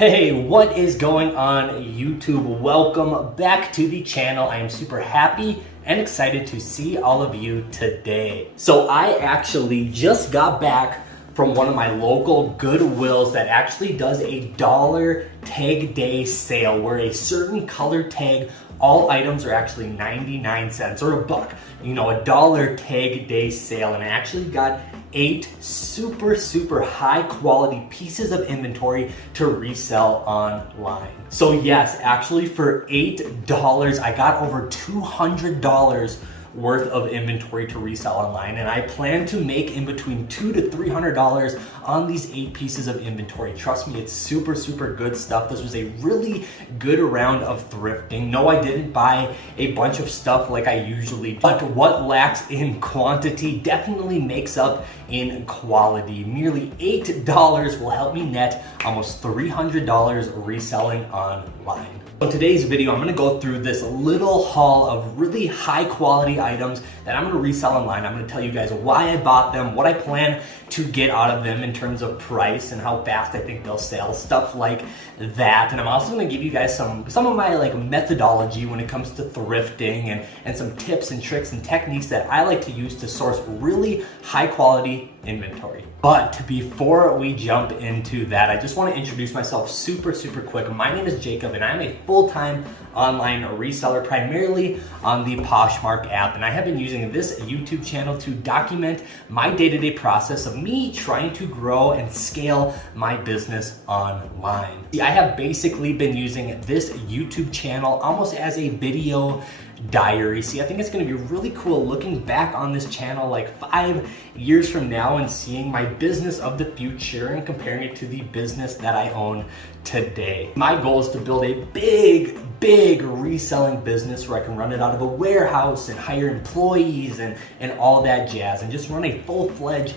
Hey, what is going on YouTube? Welcome back to the channel. I am super happy and excited to see all of you today. So I actually just got back from one of my local Goodwills that actually does a dollar tag day sale where a certain color tag, all items are actually 99 cents or a buck, a dollar tag day sale. And I actually got 8 super high quality pieces of inventory to resell online. So yes, actually for $8, I got over $200 worth of inventory to resell online, and I plan to make in between $200 to $300 on these 8 pieces of inventory. Trust me, it's super good stuff. This was a really good round of thrifting. No, I didn't buy a bunch of stuff like I usually do, but what lacks in quantity definitely makes up in quality. Nearly $8 will help me net almost $300 reselling online. In today's video, I'm gonna go through this little haul of really high quality items that I'm gonna resell online. I'm gonna tell you guys why I bought them, what I plan to get out of them in terms of price and how fast I think they'll sell, stuff like that. And I'm also gonna give you guys some of my methodology when it comes to thrifting and some tips and tricks and techniques that I like to use to source really high quality inventory. But before we jump into that, I just want to introduce myself super quick. My name is Jacob and I'm a full-time online reseller, primarily on the Poshmark app. And I have been using this YouTube channel to document my day-to-day process of me trying to grow and scale my business online. See, I have basically been using this YouTube channel almost as a video diary. See, I think it's going to be really cool looking back on this channel like 5 years from now and seeing my business of the future and comparing it to the business that I own today. My goal is to build a big reselling business where I can run it out of a warehouse and hire employees and all that jazz and just run a full-fledged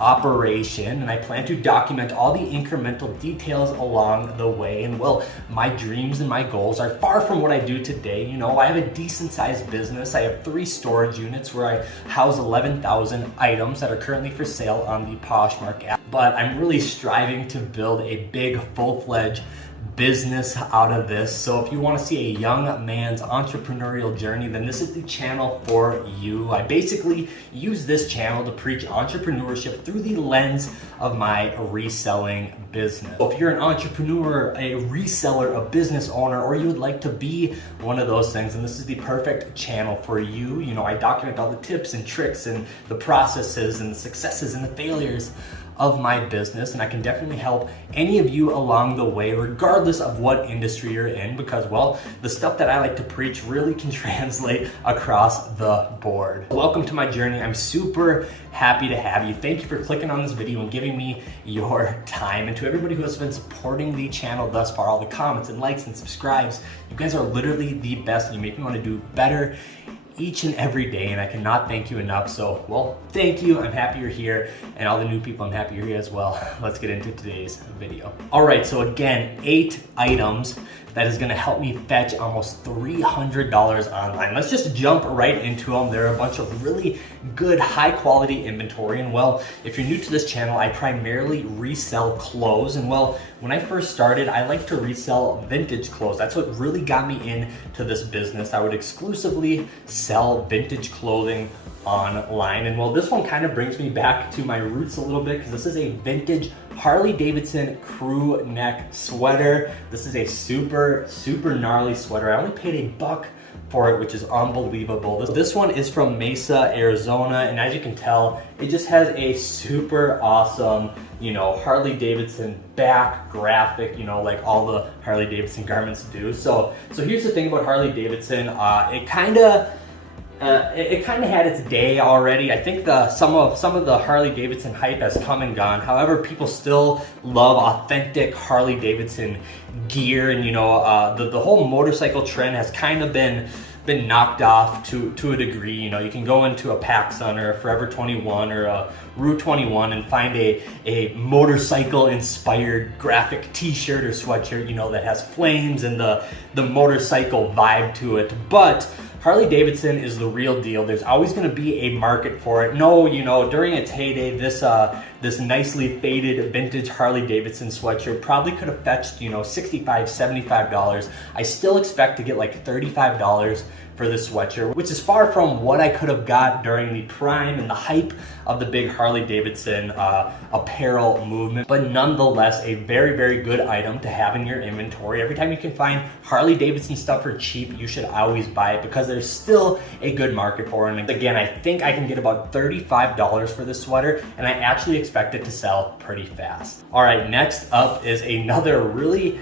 operation. And I plan to document all the incremental details along the way. And well, my dreams and my goals are far from what I do today. I have a decent sized business. I have 3 storage units where I house 11,000 items that are currently for sale on the Poshmark app. But I'm really striving to build a big full-fledged business out of this. So if you want to see a young man's entrepreneurial journey, then this is the channel for you. I basically use this channel to preach entrepreneurship through the lens of my reselling business. So if you're an entrepreneur, a reseller, a business owner, or you would like to be one of those things, then this is the perfect channel for you. I document all the tips and tricks and the processes and the successes and the failures of my business, and I can definitely help any of you along the way, regardless of what industry you're in, because well, the stuff that I like to preach really can translate across the board. Welcome to my journey. I'm super happy to have you. Thank you for clicking on this video and giving me your time. And to everybody who has been supporting the channel thus far, all the comments and likes and subscribes, you guys are literally the best and you make me want to do better each and every day, and I cannot thank you enough. So, well, thank you. I'm happy you're here, and all the new people, I'm happy you're here as well. Let's get into today's video. All right, so again, 8 items that is gonna help me fetch almost $300 online. Let's just jump right into them. There are a bunch of really good, high quality inventory. And well, if you're new to this channel, I primarily resell clothes. And well, when I first started, I like to resell vintage clothes. That's what really got me into this business. I would exclusively sell vintage clothing online. And well, this one kind of brings me back to my roots a little bit, because this is a vintage Harley Davidson crew neck sweater. This is a super gnarly sweater. I only paid $1 for it, which is unbelievable. This one is from Mesa, Arizona, and as you can tell, it just has a super awesome, Harley Davidson back graphic, like all the Harley Davidson garments do. So here's the thing about Harley Davidson. It kind of had its day already. I think some of the Harley Davidson hype has come and gone. However, people still love authentic Harley Davidson gear, and the whole motorcycle trend has kind of been knocked off to a degree. You can go into a PacSun or a Forever 21 or a Route 21 and find a motorcycle inspired graphic t-shirt or sweatshirt, that has flames and the motorcycle vibe to it. But Harley Davidson is the real deal. There's always going to be a market for it. No, you know, during its heyday, this nicely faded vintage Harley Davidson sweatshirt probably could have fetched, you know, $65, $75. I still expect to get like $35 for this sweatshirt, which is far from what I could have got during the prime and the hype of the big Harley Davidson apparel movement. But nonetheless, a very, very good item to have in your inventory. Every time you can find Harley Davidson stuff for cheap, you should always buy it because there's still a good market for it. And again, I think I can get about $35 for this sweater, and I actually expect it to sell pretty fast. All right, next up is another really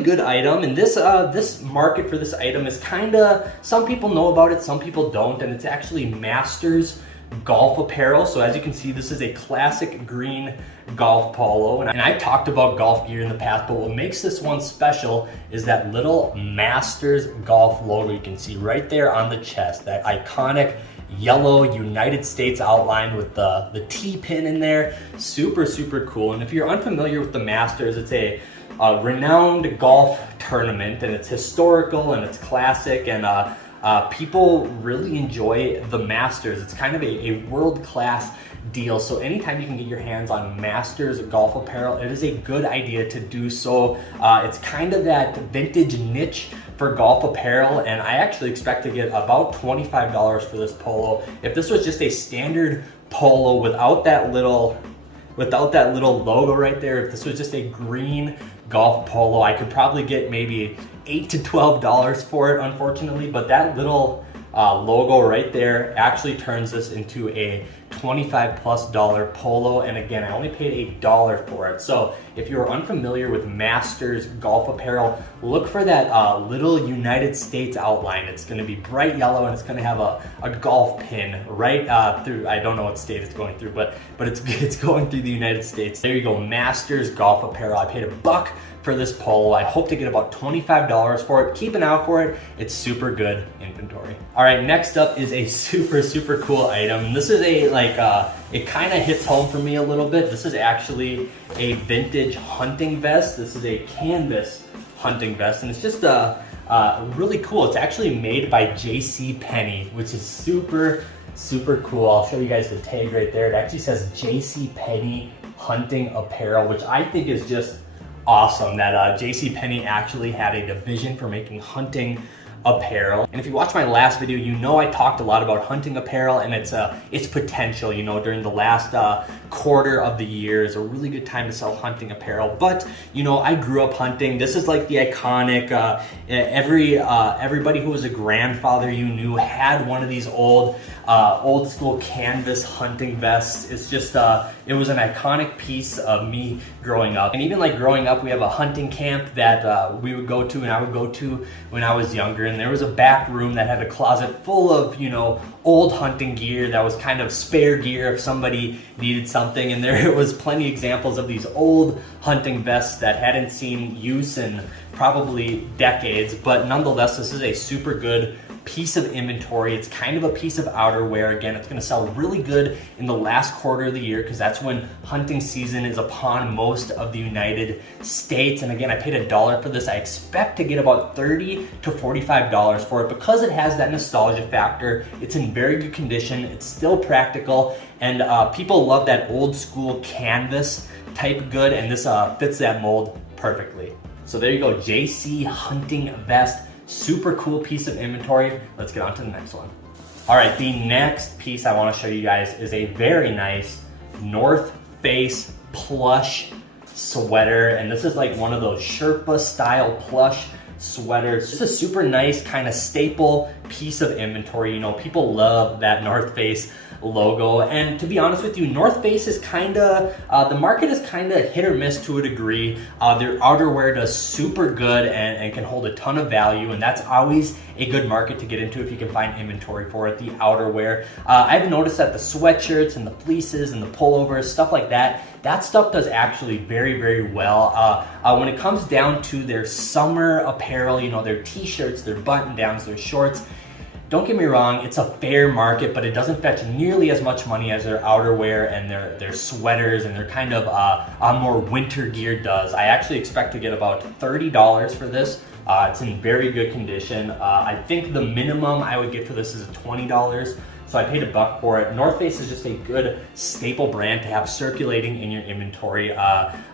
good item, and this market for this item is kind of, some people know about it, some people don't, and it's actually Masters golf apparel. So as you can see, this is a classic green golf polo, and I've talked about golf gear in the past, but what makes this one special is that little Masters golf logo you can see right there on the chest, that iconic yellow United States outline with the T pin in there. Super cool. And if you're unfamiliar with the Masters, it's a renowned golf tournament, and it's historical and it's classic, and people really enjoy the Masters. It's kind of a world-class deal. So anytime you can get your hands on Masters golf apparel, it is a good idea to do so. It's kind of that vintage niche for golf apparel, and I actually expect to get about $25 for this polo. If this was just a standard polo without that little logo right there, if this was just a green golf polo, I could probably get maybe $8 to $12 for it, unfortunately. But that little logo right there actually turns this into a $25+ polo, and again, I only paid $1 for it. So if you're unfamiliar with Masters golf apparel, look for that little United States outline. It's going to be bright yellow, and it's going to have a golf pin right through, I don't know what state it's going through, but it's going through the United States. There you go, Masters golf apparel. I paid $1 for this polo. I hope to get about $25 for it. Keep an eye out for it. It's super good inventory. All right, next up is a super cool item. This is it kind of hits home for me a little bit. This is actually a vintage hunting vest. This is a canvas hunting vest, and it's just really cool. It's actually made by JCPenney, which is super cool. I'll show you guys the tag right there. It actually says JCPenney hunting apparel, which I think is just awesome that JCPenney actually had a division for making hunting apparel. And if you watch my last video, you know I talked a lot about hunting apparel and its potential. You know, during the last quarter of the year is a really good time to sell hunting apparel. But you know, I grew up hunting. This is like the iconic. Everybody who was a grandfather you knew had one of these old school canvas hunting vests. It's just it was an iconic piece of me growing up. And even like growing up, we have a hunting camp that we would go to, and I would go to when I was younger. And there was a back room that had a closet full of, you know, old hunting gear that was kind of spare gear if somebody needed something. And there was plenty of examples of these old hunting vests that hadn't seen use in probably decades. But nonetheless, this is a super good piece of inventory. It's kind of a piece of outerwear. Again, it's going to sell really good in the last quarter of the year because that's when hunting season is upon most of the United States. And again, I paid $1 for this. I expect to get about $30 to $45 for it because it has that nostalgia factor. It's in very good condition. It's still practical, and people love that old school canvas type good, and this fits that mold perfectly. So there you go, JC hunting vest. Super cool piece of inventory. Let's get on to the next one. All right, the next piece I want to show you guys is a very nice North Face plush sweater. And this is like one of those Sherpa style plush sweaters. Just a super nice kind of staple piece of inventory. You know, people love that North Face logo, and to be honest with you, North Face is kind of the market is kind of hit or miss to a degree. Their outerwear does super good and can hold a ton of value, and that's always a good market to get into if you can find inventory for it. The outerwear, I've noticed that the sweatshirts and the fleeces and the pullovers, stuff like that, that stuff does actually very well. When it comes down to their summer apparel, you know, their t-shirts, their button downs, their shorts, don't get me wrong, it's a fair market, but it doesn't fetch nearly as much money as their outerwear and their sweaters and their kind of more winter gear does. I actually expect to get about $30 for this It's in very good condition. I think the minimum I would get for this is $20. So I paid $1 for it. North Face is just a good staple brand to have circulating in your inventory.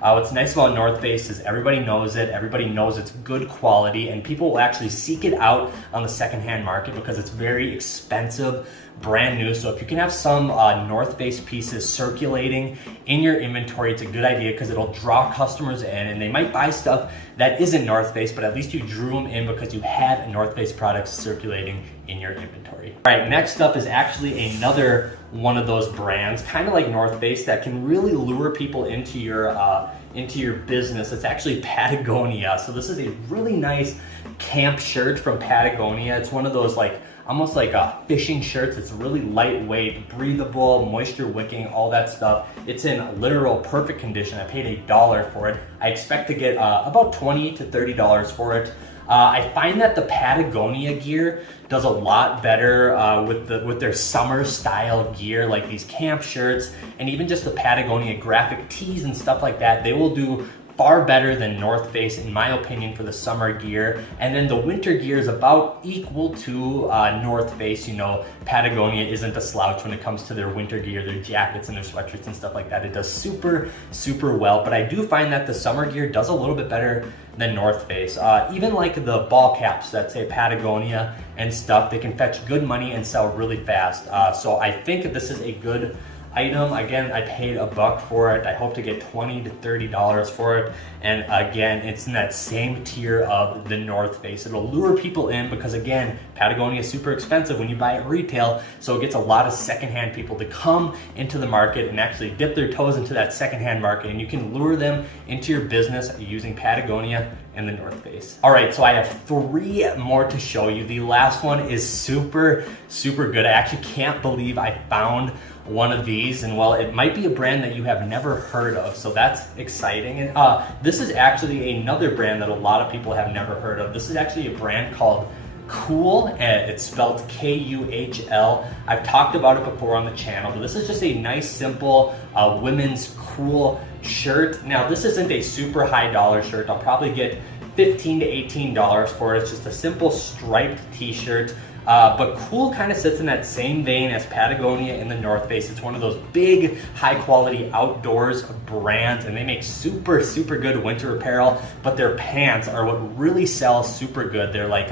What's nice about North Face is everybody knows it. Everybody knows it's good quality, and people will actually seek it out on the secondhand market because it's very expensive, brand new. So if you can have some North Face pieces circulating in your inventory, it's a good idea because it'll draw customers in, and they might buy stuff that isn't North Face, but at least you drew them in because you had North Face products circulating in your inventory. All right, next up is actually another one of those brands, kind of like North Face, that can really lure people into your business. It's actually Patagonia. So this is a really nice camp shirt from Patagonia. It's one of those almost like fishing shirts. It's really lightweight, breathable, moisture wicking, all that stuff. It's in literal perfect condition. I paid $1 for it. I expect to get about $20 to $30 for it. I find that the Patagonia gear does a lot better with their summer style gear, like these camp shirts, and even just the Patagonia graphic tees and stuff like that. They will do far better than North Face, in my opinion, for the summer gear. And then the winter gear is about equal to North Face. You know, Patagonia isn't a slouch when it comes to their winter gear, their jackets and their sweatshirts and stuff like that. It does super, super well. But I do find that the summer gear does a little bit better than North Face. Even like the ball caps that say Patagonia and stuff, they can fetch good money and sell really fast. So I think this is a good item. Again, I paid $1 for it. I hope to get $20 to $30 for it. And again, it's in that same tier of the North Face. It'll lure people in because, again, Patagonia is super expensive when you buy it retail. So it gets a lot of secondhand people to come into the market and actually dip their toes into that secondhand market. And you can lure them into your business using Patagonia and the North Face. All right, so I have 3 more to show you. The last one is super, super good. I actually can't believe I found one of these, and well, it might be a brand that you have never heard of, so that's exciting. And this is actually another brand that a lot of people have never heard of. This is actually a brand called Kuhl, and it's spelled K-U-H-L. I've talked about it before on the channel, but this is just a nice, simple women's Kuhl shirt. Now, this isn't a super high dollar shirt. I'll probably get $15 to $18 for it. It's just a simple striped t-shirt. But Kuhl kind of sits in that same vein as Patagonia and the North Face. It's one of those big, high-quality outdoors brands, and they make super, super good winter apparel, but their pants are what really sells super good. They're like,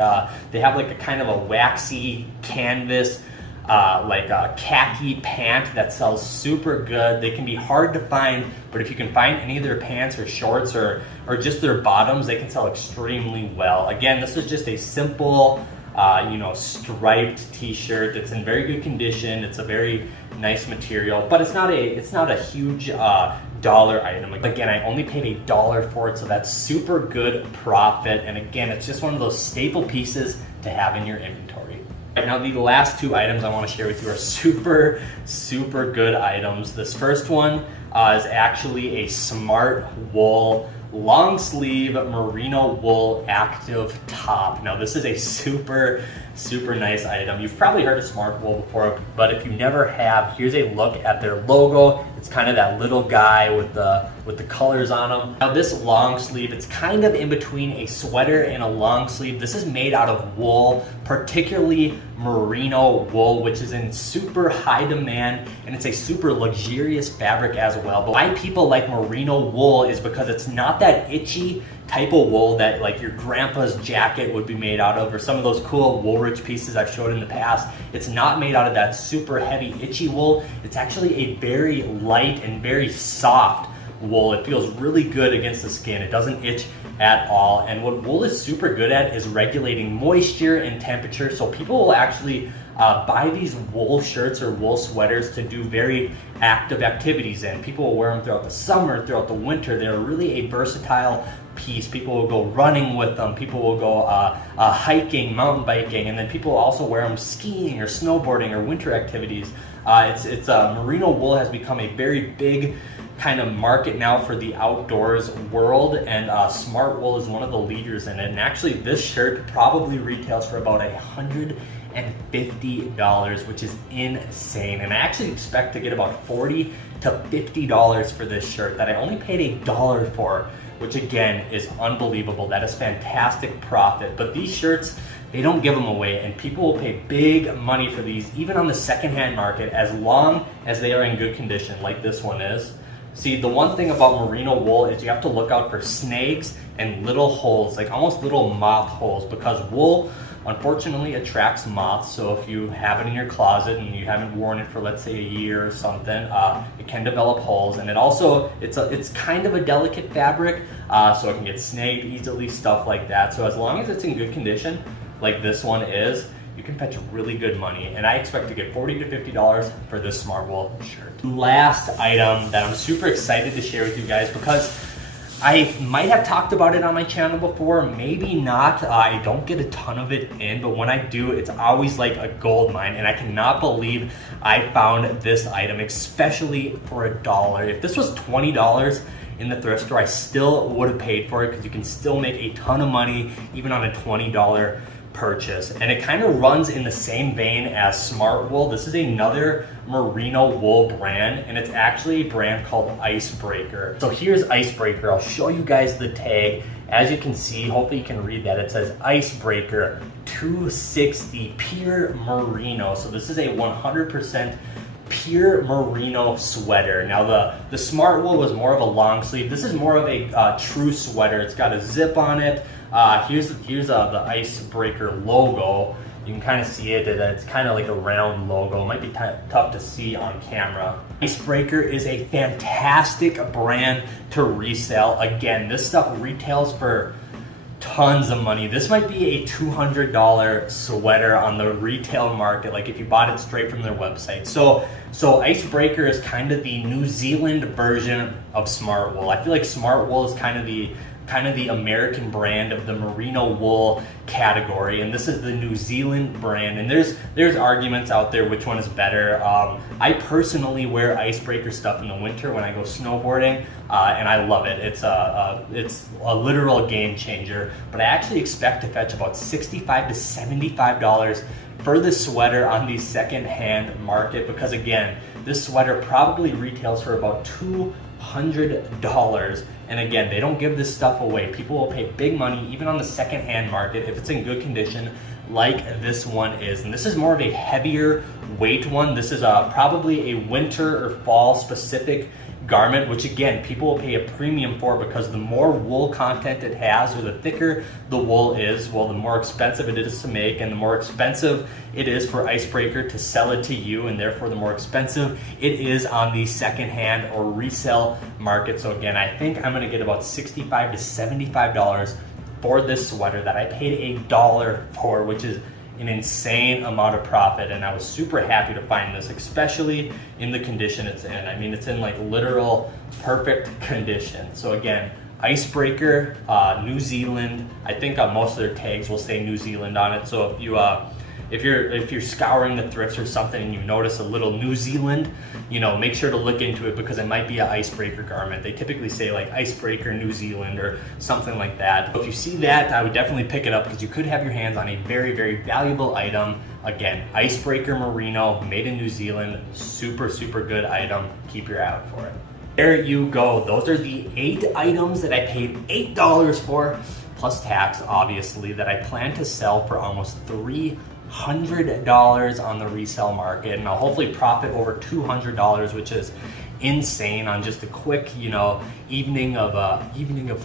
they have like a kind of a waxy canvas, like a khaki pant that sells super good. They can be hard to find, but if you can find any of their pants or shorts or just their bottoms, they can sell extremely well. Again, this is just a simple, striped t-shirt. It's in very good condition. It's a very nice material, but it's not a huge dollar item. Again, I only paid $1 for it, so that's super good profit. And again, it's just one of those staple pieces to have in your inventory. Right now, the last 2 items I want to share with you are super, super good items. This first one is actually a Smartwool long sleeve merino wool active top. Now, this is a super, super nice item. You've probably heard of Smartwool before, but if you never have, here's a look at their logo. It's kind of that little guy with the colors on them. Now, this long sleeve, it's kind of in between a sweater and a long sleeve. This is made out of wool, particularly merino wool, which is in super high demand, and it's a super luxurious fabric as well. But why people like merino wool is because it's not that itchy type of wool that like your grandpa's jacket would be made out of, or some of those cool Woolrich pieces I've showed in the past. It's not made out of that super heavy itchy wool. It's actually a very light and very soft wool. It feels really good against the skin. It doesn't itch at all. And what wool is super good at is regulating moisture and temperature. So people will actually buy these wool shirts or wool sweaters to do very active activities in. People will wear them throughout the summer, throughout the winter. They're really a versatile piece. People will go running with them. People will go hiking, mountain biking, and then people will also wear them skiing or snowboarding or winter activities. Merino wool has become a very big kind of market now for the outdoors world, and Smartwool is one of the leaders in it. And actually, this shirt probably retails for about $150. which is insane. And I actually expect to get about $40 to $50 for this shirt that I only paid $1 for, which again is unbelievable. That is fantastic profit. But these shirts, they don't give them away, and people will pay big money for these, even on the secondhand market, as long as they are in good condition, like this one is. See, the one thing about merino wool is you have to look out for snags and little holes, like almost little moth holes, because wool unfortunately attracts moths. So if you have it in your closet and you haven't worn it for, let's say, a year or something, it can develop holes. And it also, it's kind of a delicate fabric, so it can get snagged easily, stuff like that. So as long as it's in good condition, like this one is, you can fetch really good money. And I expect to get $40 to $50 for this Smartwool shirt. Last item that I'm super excited to share with you guys, because I might have talked about it on my channel before, maybe not. I don't get a ton of it in, but when I do, it's always like a gold mine. And I cannot believe I found this item, especially for $1. If this was $20 in the thrift store, I still would have paid for it, because you can still make a ton of money even on a $20 purchase. And it kind of runs in the same vein as Smartwool. This is another merino wool brand, and it's actually a brand called Icebreaker. So here's Icebreaker. I'll show you guys the tag. As you can see, hopefully you can read that. It says Icebreaker 260 pure merino. So this is a 100% pure merino sweater. Now the Smartwool was more of a long sleeve. This is more of a true sweater. It's got a zip on it. Here's the Icebreaker logo. You can kind of see it. It's kind of like a round logo. It might be tough to see on camera. Icebreaker is a fantastic brand to resell. Again, this stuff retails for tons of money. This might be a $200 sweater on the retail market, like if you bought it straight from their website. So Icebreaker is kind of the New Zealand version of Smartwool. I feel like Smartwool is kind of the American brand of the merino wool category, and this is the New Zealand brand. And there's arguments out there which one is better. I personally wear Icebreaker stuff in the winter when I go snowboarding, and I love it. It's a literal game changer. But I actually expect to fetch about $65 to $75 for this sweater on the second-hand market, because again, this sweater probably retails for about $200. And again, they don't give this stuff away. People will pay big money even on the second-hand market if it's in good condition, like this one is. And this is more of a heavier weight one. This is probably a winter or fall specific garment, which again, people will pay a premium for, because the more wool content it has, or the thicker the wool is, well, the more expensive it is to make, and the more expensive it is for Icebreaker to sell it to you, and therefore the more expensive it is on the secondhand or resale market. So again, I think I'm gonna get about $65 to $75 for this sweater that I paid $1 for, which is an insane amount of profit. And I was super happy to find this, especially in the condition it's in. I mean, it's in like literal perfect condition. So again, Icebreaker, New Zealand. I think most of their tags will say New Zealand on it. So if you're scouring the thrifts or something and you notice a little New Zealand, make sure to look into it, because it might be an Icebreaker garment. They typically say like Icebreaker New Zealand or something like that. But if you see that, I would definitely pick it up, because you could have your hands on a very, very valuable item. Again, Icebreaker merino, made in New Zealand, super, super good item. Keep your eye out for it. There you go. Those are the 8 items that I paid $8 for, plus tax, obviously, that I plan to sell for almost $300 on the resale market, and I'll hopefully profit over $200, which is insane on just a quick, evening of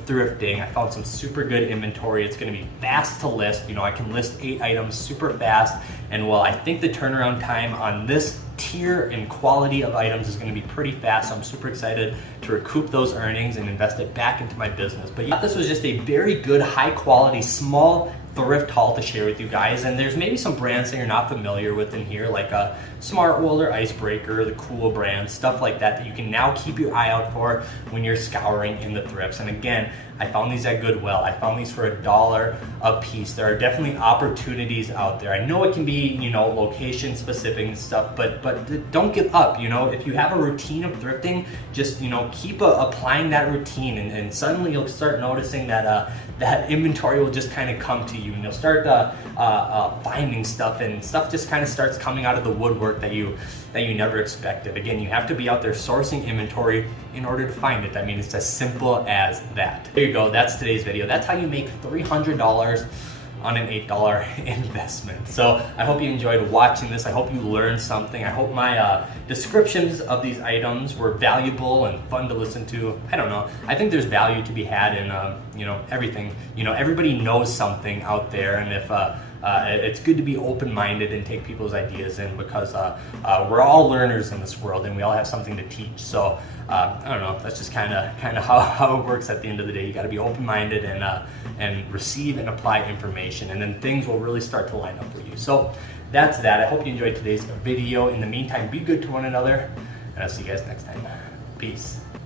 thrifting. I found some super good inventory. It's going to be fast to list. I can list 8 items super fast, and well, I think the turnaround time on this tier and quality of items is going to be pretty fast. So I'm super excited to recoup those earnings and invest it back into my business. But yeah, this was just a very good, high quality, small thrift haul to share with you guys. And there's maybe some brands that you're not familiar with in here, like a Smartwool or Icebreaker, the cool brands, stuff like that you can now keep your eye out for when you're scouring in the thrifts. And again, I found these at Goodwill. I found these for $1 a piece. There are definitely opportunities out there. I know it can be, location specific and stuff, but don't give up. If you have a routine of thrifting, just, keep applying that routine, and suddenly you'll start noticing that that inventory will just kind of come to you, and you'll start finding stuff, and stuff just kind of starts coming out of the woodwork that you never expected. Again, you have to be out there sourcing inventory in order to find it. I mean, it's as simple as that. There you go, that's today's video. That's how you make $300 on an $8 investment. So I hope you enjoyed watching this. I hope you learned something. I hope my descriptions of these items were valuable and fun to listen to. I don't know. I think there's value to be had in everything. Everybody knows something out there, and if it's good to be open-minded and take people's ideas in, because we're all learners in this world and we all have something to teach. So I don't know, that's just kind of how it works at the end of the day. You got to be open-minded and receive and apply information, and then things will really start to line up for you. So that's that. I hope you enjoyed today's video. In the meantime, be good to one another, and I'll see you guys next time. Peace.